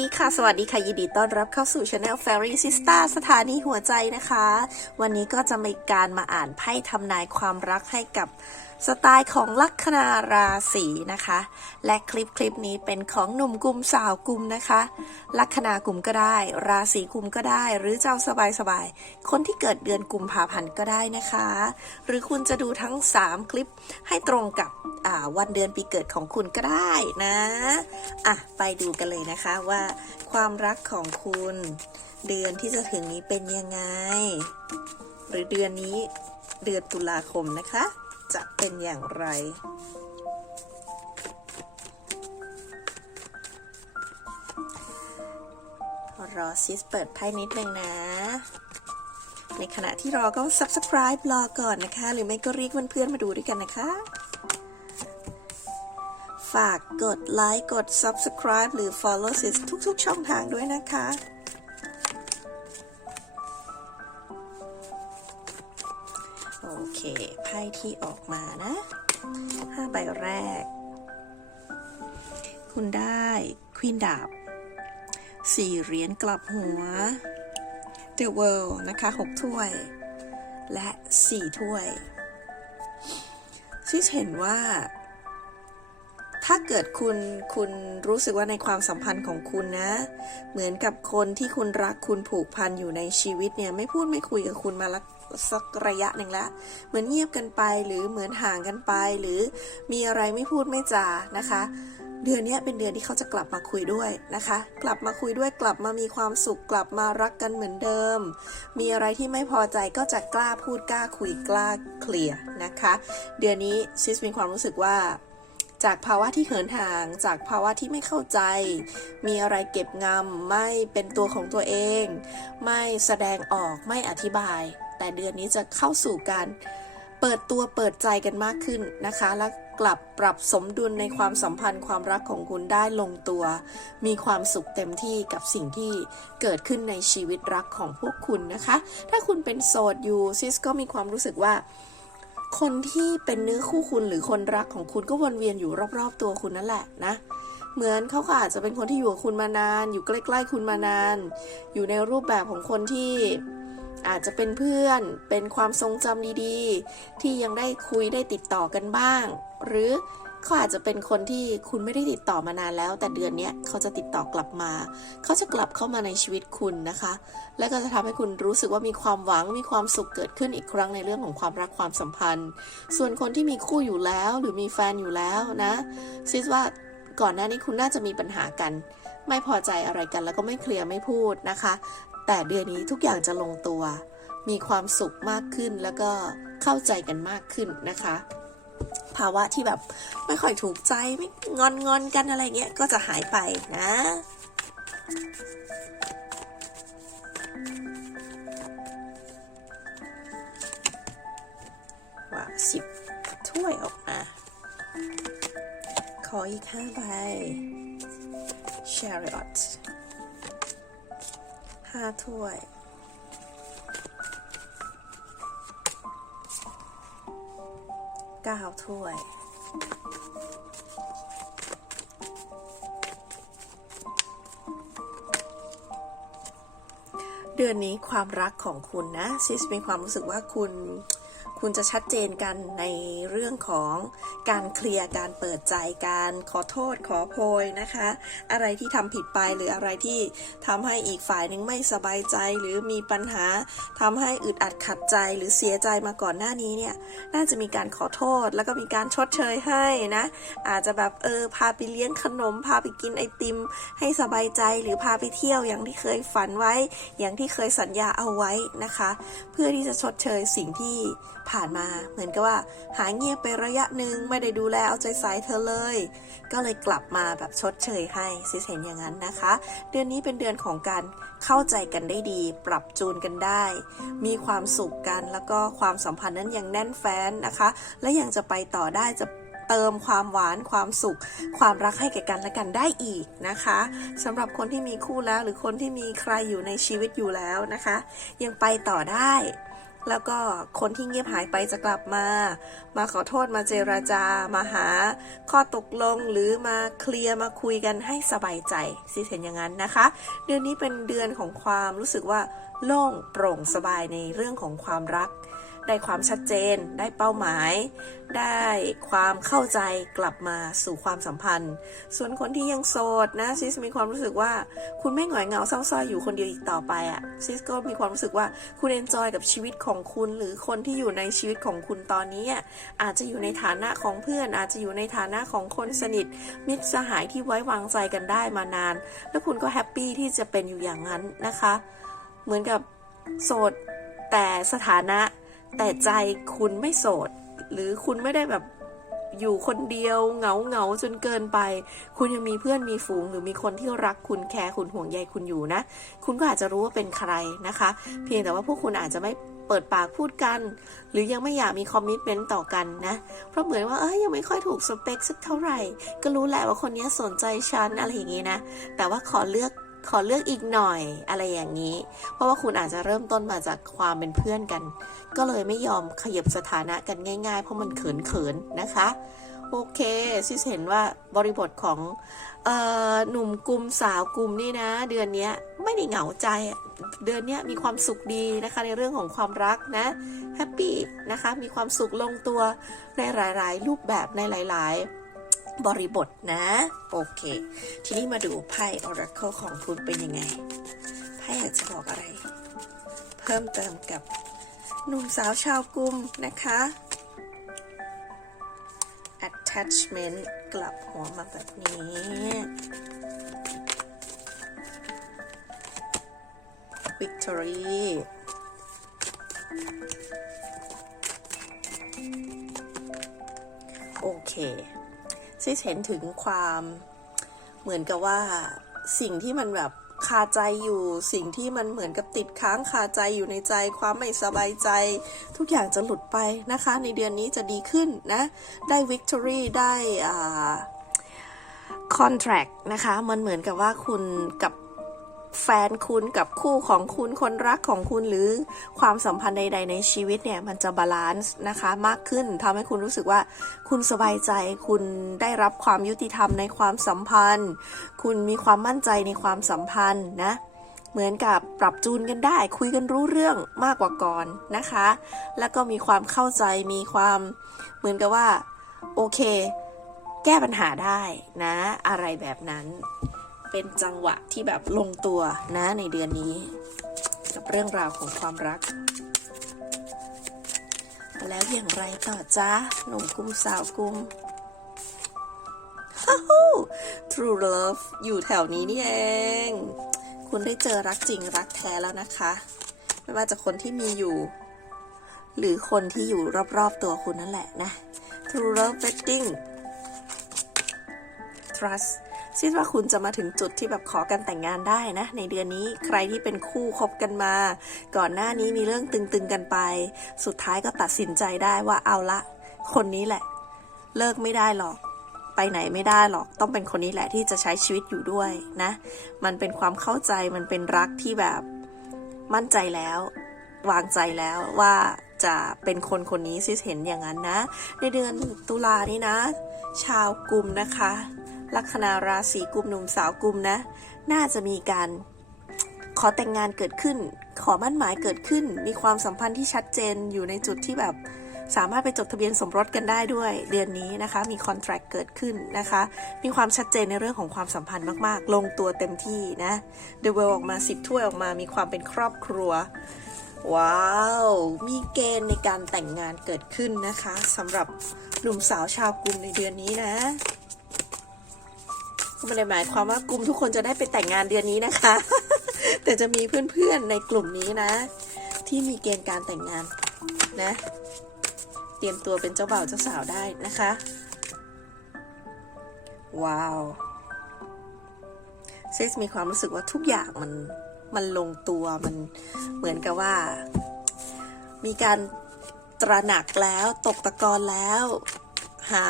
ดีค่ะ สวัสดีค่ะ ยินดีต้อนรับเข้าสู่ Channel Fairy Sister สถานีหัวใจนะคะ วันนี้ก็จะมีการมาอ่านไพ่ทำนายความรักให้กับ สไตล์ของลัคนาราศีนะคะ และคลิปคลิปนี้เป็นของหนุ่มกลุ่มสาวกลุ่มนะคะ ลัคนากลุ่มก็ได้ ราศีกลุ่มก็ได้ หรือเจ้าสบายสบายคนที่เกิดเดือนกุมภาพันธ์ก็ได้นะคะ หรือคุณจะดูทั้ง 3 คลิปให้ตรงกับวันเดือนปีเกิดของคุณก็ได้นะอะไปดูกันเลยนะคะว่าความรักของคุณเดือนที่จะถึงนี้เป็นยังไง หรือเดือนนี้เดือนตุลาคมนะคะ จะเป็นอย่างไร รอซิสเปิดไพ่นิดนึงนะ ในขณะที่รอก็ subscribe รอก่อนนะคะ หรือไม่ก็เรียกเพื่อนๆมาดูด้วยกันนะคะ ฝากกดไลค์ กด subscribe หรือ follow ซิสทุกๆ ช่องทางด้วยนะคะ เคไพ่ที่ออกมานะห้าใบแรก คุณได้ควีนดาบสี่เหรียญกลับหัว The World นะคะหกถ้วย และสี่ถ้วยชิชเห็นว่า ถ้าเกิดคุณคุณรู้สึกว่าในความสัมพันธ์ของคุณนะ เหมือนกับคนที่คุณรักคุณผูกพันอยู่ในชีวิตเนี่ย ไม่พูดไม่คุยกับคุณมาละสักระยะหนึ่งแล้ว เหมือนเงียบกันไปหรือเหมือนห่างกันไป หรือมีอะไรไม่พูดไม่จานะคะ เดือนนี้เป็นเดือนที่เขาจะกลับมาคุยด้วยนะคะ กลับมาคุยด้วยกลับมามีความสุขกลับมารักกันเหมือนเดิม มีอะไรที่ไม่พอใจก็จะกล้าพูดกล้าคุยกล้าเคลียร์นะคะ เดือนนี้ซิสมีความรู้สึกว่า จากภาวะที่เหินห่าง จากภาวะที่ไม่เข้าใจ มีอะไรเก็บงำ ไม่เป็นตัวของตัวเอง ไม่แสดงออก ไม่อธิบาย แต่เดือนนี้จะเข้าสู่การเปิดตัวเปิดใจกันมากขึ้นนะคะ และกลับปรับสมดุลในความสัมพันธ์ความรักของคุณได้ลงตัว มีความสุขเต็มที่กับสิ่งที่เกิดขึ้นในชีวิตรักของพวกคุณนะคะ ถ้าคุณเป็นโสดอยู่ซิสก็มีความรู้สึกว่า คนที่เป็นเนื้อคู่คุณหรือคนรักของคุณก็วนเวียนอยู่รอบๆตัวคุณนั่นแหละนะ เหมือนเขาก็อาจจะเป็นคนที่อยู่กับคุณมานาน อยู่ใกล้ ๆ คุณมานาน อยู่ในรูปแบบของคนที่อาจจะเป็นเพื่อน เป็นความทรงจำดีๆ ที่ยังได้คุยได้ติดต่อกันบ้าง หรือ เขาอาจจะเป็นคนที่คุณไม่ได้ติดต่อมานานแล้ว แต่เดือนนี้เขาจะติดต่อกลับมา เขาจะกลับเข้ามาในชีวิตคุณนะคะ และก็จะทำให้คุณรู้สึกว่ามีความหวังมีความสุขเกิดขึ้นอีกครั้งในเรื่องของความรักความสัมพันธ์ ส่วนคนที่มีคู่อยู่แล้วหรือมีแฟนอยู่แล้วนะซิสว่าก่อนหน้านี้คุณน่าจะมีปัญหากัน ไม่พอใจอะไรกัน แล้วก็ไม่เคลียร์ไม่พูดนะคะ แต่เดือนนี้ทุกอย่างจะลงตัว มีความสุขมากขึ้นแล้วก็เข้าใจกันมากขึ้นนะคะ ภาวะที่แบบไม่ค่อยถูกใจไม่งอนงอนกันอะไรเงี้ยก็จะหายไปนะว่าสิบถ้วยออกมา ขออีกห้าใบ Chariot ห้าถ้วย เก้าถ้วย เดือนนี้ความรักของคุณนะซิสมีความรู้สึกว่าคุณ คุณจะชัดเจนกันในเรื่องของการเคลียร์การเปิดใจการขอโทษขอโพยนะคะ อะไรที่ทำผิดไปหรืออะไรที่ทำให้อีกฝ่ายหนึ่งไม่สบายใจหรือมีปัญหาทำให้อึดอัดขัดใจหรือเสียใจมาก่อนหน้านี้เนี่ยน่าจะมีการขอโทษ แล้วก็มีการชดเชยให้นะอาจจะแบบเออพาไปเลี้ยงขนม พาไปกินไอติม ให้สบายใจหรือพาไปเที่ยวอย่างที่เคยฝันไว้ อย่างที่เคยสัญญาเอาไว้นะคะ เพื่อที่จะชดเชยสิ่งที่ผ่านมา เหมือนกับว่า หายเงียบไประยะหนึ่งไม่ได้ดูแลเอาใจใส่เธอเลย ก็เลยกลับมาแบบชดเชยให้ซิสเห็นอย่างนั้นนะคะ เดือนนี้เป็นเดือนของการเข้าใจกันได้ดี ปรับจูนกันได้ มีความสุขกันแล้วก็ความสัมพันธ์นั้นยังแน่นแฟ้นนะคะ และยังจะไปต่อได้จะเติมความหวานความสุข ความรักให้แก่กันและกันได้อีกนะคะสำหรับคนที่มีคู่แล้วหรือคนที่มีใครอยู่ในชีวิตอยู่แล้วนะคะ ยังไปต่อได้ แล้วก็คนที่เงียบหายไปจะกลับมา มาขอโทษมาเจราจา มาหาข้อตกลงหรือมาเคลียร์มาคุยกันให้สบายใจซิเห็นอย่างนั้นนะคะ เดือนนี้เป็นเดือนของความรู้สึกว่า โล่งโปร่งสบายในเรื่องของความรัก ได้ความชัดเจน ได้เป้าหมาย ได้ความเข้าใจกลับมาสู่ความสัมพันธ์ ส่วนคนที่ยังโสดนะซิสมีความรู้สึกว่าคุณไม่หงอยเหงาเศร้าซ้อยอยู่คนเดียวอีกต่อไปอะ่ะซิสก็มีความรู้สึกว่าคุณเอนจอยกับชีวิตของคุณ หรือคนที่อยู่ในชีวิตของคุณตอนนี้อะอาจจะอยู่ในฐานะของเพื่อน อาจจะอยู่ในฐานะของคนสนิท มิตรสหายที่ไว้วางใจกันได้มานาน แล้วคุณก็แฮปปี้ที่จะเป็นอยู่อย่างนั้นนะคะ เหมือนกับโสด แต่สถานะแต่ใจคุณไม่โสด หรือคุณไม่ได้แบบอยู่คนเดียวเหงาเหงาจนเกินไป คุณยังมีเพื่อนมีฝูง หรือมีคนที่รักคุณแคร์คุณห่วงใยคุณอยู่นะ คุณก็อาจจะรู้ว่าเป็นใครนะคะ เพียงแต่ว่าพวกคุณอาจจะไม่เปิดปากพูดกัน หรือยังไม่อยากมีคอมมิชเมนต์ต่อกันนะ เพราะเหมือนว่าเอ้ยยังไม่ค่อยถูกสเปคสักเท่าไหร่ ก็รู้แหละว่าคนนี้สนใจฉันอะไรอย่างงี้นะ แต่ว่าขอเลือก ขอเลือกอีกหน่อยอะไรอย่างนี้ เพราะว่าคุณอาจจะเริ่มต้นมาจากความเป็นเพื่อนกัน ก็เลยไม่ยอมขยับสถานะกันง่าย ๆ เพราะมันเขินๆนะคะ โอเคซิสเห็นว่าบริบทของออหนุ่มกลุ่มสาวกลุ่มนี่นะ เดือนนี้ไม่ได้เหงาใจ เดือนนี้มีความสุขดีนะคะในเรื่องของความรักนะแฮปปี้นะคะมีความสุขลงตัวในหลาย ๆ รูปแบบในหลาย ๆ บริบทนะ โอเค ทีนี้มาดูไพ่ Oracle ของคุณเป็นยังไง ไพ่อยากจะบอกอะไร เพิ่มเติมกับหนุ่มสาวชาวกลุ่มนะคะ attachment กลับหัวมาแบบนี้ victory โอเค ซิเห็นถึงความเหมือนกับว่าสิ่งที่มันแบบคาใจอยู่สิ่งที่มันเหมือนกับติดค้างคาใจอยู่ในใจ ความไม่สบายใจ ทุกอย่างจะหลุดไปนะคะ ในเดือนนี้จะดีขึ้นนะ ได้ victory ได้อ่า contract นะคะ มันเหมือนกับว่าคุณกับ แฟนคุณกับคู่ของคุณคนรักของคุณหรือความสัมพันธ์ใด ๆ ในชีวิตเนี่ยมันจะบาลานซ์นะคะมากขึ้นทำให้คุณรู้สึกว่า คุณสบายใจคุณได้รับความยุติธรรมในความสัมพันธ์ คุณมีความมั่นใจในความสัมพันธ์นะเหมือนกับปรับจูนกันได้ คุยกันรู้เรื่องมากกว่าก่อนนะคะ แล้วก็มีความเข้าใจมีความเหมือนกับว่า โอเค แก้ปัญหาได้นะ อะไรแบบนั้น เป็นจังหวะที่แบบลงตัวนะในเดือนนี้ กับเรื่องราวของความรัก แล้วอย่างไรต่อจ้าหนุ่มกุมสาวกุมฮ่าฮู้ True Love อยู่แถวนี้นี่เอง คุณได้เจอรักจริงรักแท้แล้วนะคะ ไม่ว่าจะคนที่มีอยู่ หรือคนที่อยู่รอบๆตัวคุณนั่นแหละนะ True Love Wedding Trust คิดว่าคุณจะมาถึงจุดที่แบบขอกันแต่งงานได้นะ ในเดือนนี้ใครที่เป็นคู่คบกันมา ก่อนหน้านี้มีเรื่องตึงๆกันไป สุดท้ายก็ตัดสินใจได้ว่าเอาละ คนนี้แหละ เลิกไม่ได้หรอกไปไหนไม่ได้หรอกต้องเป็นคนนี้แหละที่จะใช้ชีวิตอยู่ด้วยนะ มันเป็นความเข้าใจมันเป็นรักที่แบบมั่นใจแล้ว วางใจแล้วว่าจะเป็นคนคนนี้ซิเห็นอย่างนั้นนะ ในเดือนตุลานี้นะ ชาวกลุ่มนะคะ ลัคนาราศีกุมหนุ่มสาวกุมนะ น่าจะมีการขอแต่งงานเกิดขึ้น ขอมั่นหมายเกิดขึ้น มีความสัมพันธ์ที่ชัดเจนอยู่ในจุดที่แบบสามารถไปจดทะเบียนสมรสกันได้ด้วยเดือนนี้นะคะ มีคอนแท c t เกิดขึ้นนะคะ มีความชัดเจนในเรื่องของความสัมพันธ์มาก ๆ ลงตัวเต็มที่นะ The World ออกมาสิบถ้วยออกมามีความเป็นครอบครัว ว้าว มีเกณฑ์ในการแต่งงานเกิดขึ้นนะคะสำหรับหนุ่มสาวชาวกรุงในเดือนนี้นะ ก็ไม่ได้หมายความว่ากลุ่มทุกคนจะได้ไปแต่งงานเดือนนี้นะคะ แต่จะมีเพื่อนๆในกลุ่มนี้นะ ที่มีเกณฑ์การแต่งงานนะ เตรียมตัวเป็นเจ้าบ่าวเจ้าสาวได้นะคะ ว้าวเซ็กมีความรู้สึกว่าทุกอย่างมันมันลงตัวมันเหมือนกับว่า มีการตระหนักแล้วตกตะกอนแล้ว หา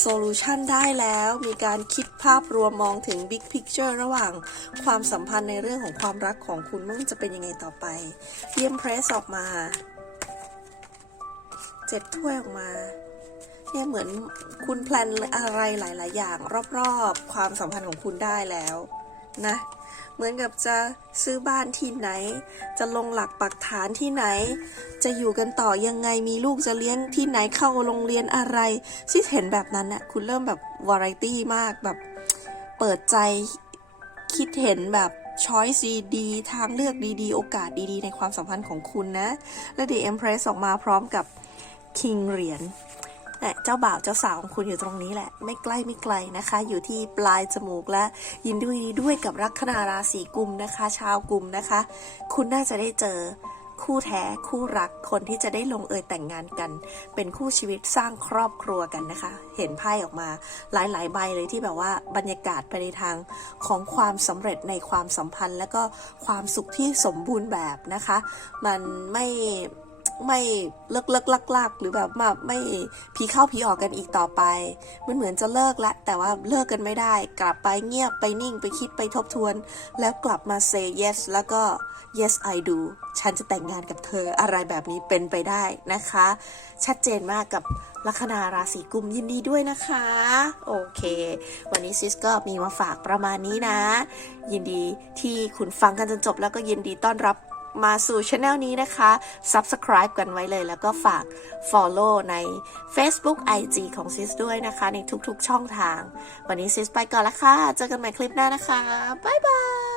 โซลูชันได้แล้ว มีการคิดภาพรวมมองถึงบิ๊กพิกเจอร์ระหว่างความสัมพันธ์ในเรื่องของความรักของคุณว่ามันจะเป็นยังไงต่อไป เยี่ยมเพรสออกมาเจ็ดถ้วยออกมาเนี่ยเหมือนคุณแพลนอะไรหลาย ๆ อย่าง รอบ ๆ ความสัมพันธ์ของคุณได้แล้ว นะ เหมือนกับจะซื้อบ้านที่ไหน จะลงหลักปักฐานที่ไหน จะอยู่กันต่อยังไงมีลูกจะเลี้ยงที่ไหนเข้าโรงเรียนอะไรที่เห็นแบบนั้นน่ะคุณเริ่มแบบวาไรตี้มากแบบเปิดใจคิดเห็นแบบช้อยซีดีทางเลือกดีๆ โอกาสดีๆ ในความสัมพันธ์ของคุณนะ และ The Empress ออกมาพร้อมกับ King เหรียญ เนี่ยเจ้าบ่าวเจ้าสาวของคุณอยู่ตรงนี้แหละ ไม่ใกล้ไม่ไกลนะคะ อยู่ที่ปลายจมูกและยินดีด้วยกับลัคนาราศีกุมนะคะ ชาวกุมนะคะ คุณน่าจะได้เจอคู่แท้คู่รักคนที่จะได้ลงเอยแต่งงานกัน เป็นคู่ชีวิตสร้างครอบครัวกันนะคะ เห็นไพ่ออกมาหลายๆ ใบเลยที่แบบว่าบรรยากาศไปในทางของความสำเร็จในความสัมพันธ์ และก็ความสุขที่สมบูรณ์แบบนะคะ มันไม่ ไม่เลิกเลิกลักลักหรือแบบมาไม่ผีเข้าผีออกกันอีกต่อไป มันเหมือนจะเลิกละ แต่ว่าเลิกกันไม่ได้ กลับไปเงียบไปนิ่งไปคิดไปทบทวน แล้วกลับมา say yes แล้วก็ yes I do ฉันจะแต่งงานกับเธออะไรแบบนี้เป็นไปได้นะคะ ชัดเจนมากกับลัคนาราศีกุมยินดีด้วยนะคะ โอเค วันนี้ซิสก็มีมาฝากประมาณนี้นะ ยินดีที่คุณฟังกันจนจบแล้วก็ยินดีต้อนรับ มาสู่ช anel นี้นะคะ subscribe กันไว้เลย แล้วก็ฝาก follow ใน Facebook IG ของซิสด้วยนะคะ ในทุกๆช่องทาง วันนี้ซิสไปก่อนละค่ะ เจอกันใหม่คลิปหน้านะคะ บ๊ายบาย